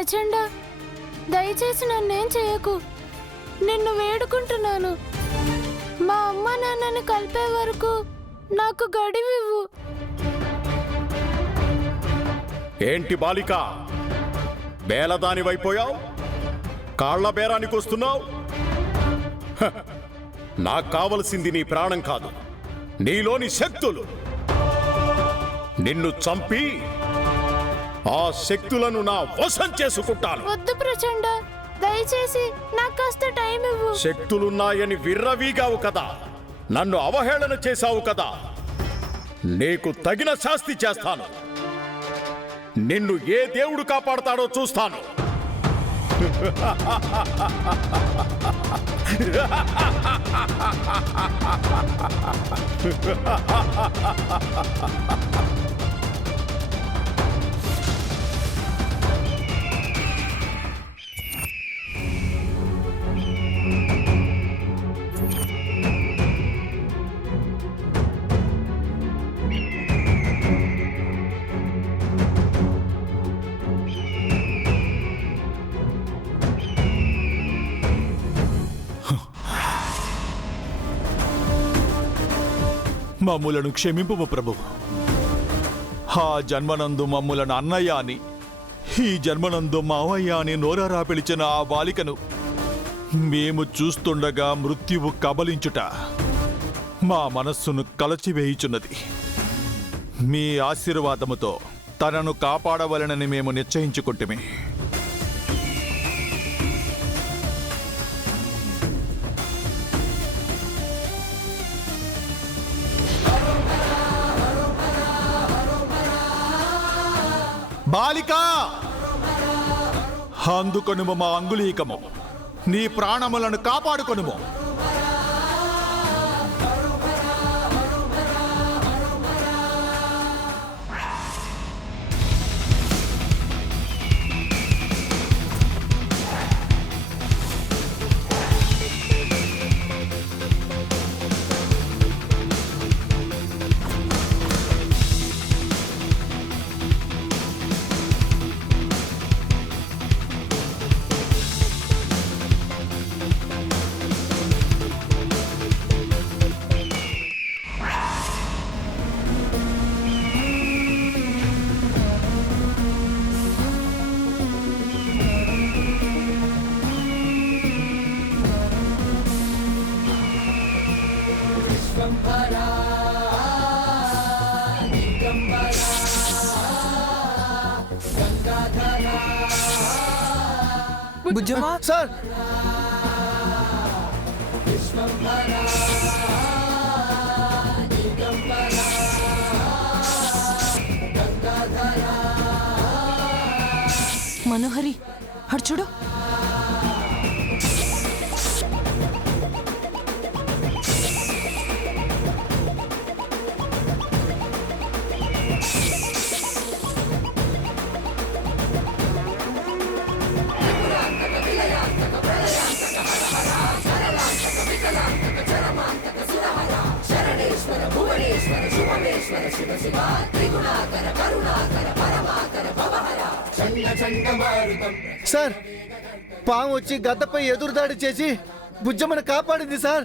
ప్రచండ, దయచేసి నన్నేం చేయకు. నిన్ను వేడుకుంటున్నాను. మా అమ్మ నాన్నని కలిపే వరకు నాకు గడివివ్వు. ఏంటి బాలిక, బేలదానివైపోయావు? కాళ్ల బేరానికి వస్తున్నావు? నాకు కావలసింది నీ ప్రాణం కాదు, నీలోని శక్తులు. నిన్ను చంపి ఆ శక్తులను నా వశం చేసుకుంటాను. వద్దు ప్రచండ, దయచేసి నాకు కాస్త టైం ఇవ్వు. శక్తులున్నాయని విర్రవీగావు కదా, నన్ను అవహేళన చేశావు కదా, నీకు తగిన శాస్తి చేస్తాను. నిన్ను ఏ దేవుడు కాపాడతాడో చూస్తాను. మమ్ములను క్షమింపుము ప్రభు. ఆ జన్మనందు మమ్ములను అన్నయ్య అని, ఈ జన్మనందు మావయ్య అని నోరారా పిలిచిన ఆ బాలికను మేము చూస్తుండగా మృత్యువు కబలించుట మా మనస్సును కలచివేయుచున్నది. మీ ఆశీర్వాదముతో తనను కాపాడవలనని మేము నిశ్చయించుకుంటుమే. బాలిక, అందుకొనుము మా అంగుళీకము, నీ ప్రాణములను కాపాడుకొనుము. బుజ్జమ్మా సార్, మనోహరి అటు చూడు. సార్, పాము వచ్చి గద్దపై ఎదురుదాడి చేసి బుజ్జమ్మను కాపాడింది సార్.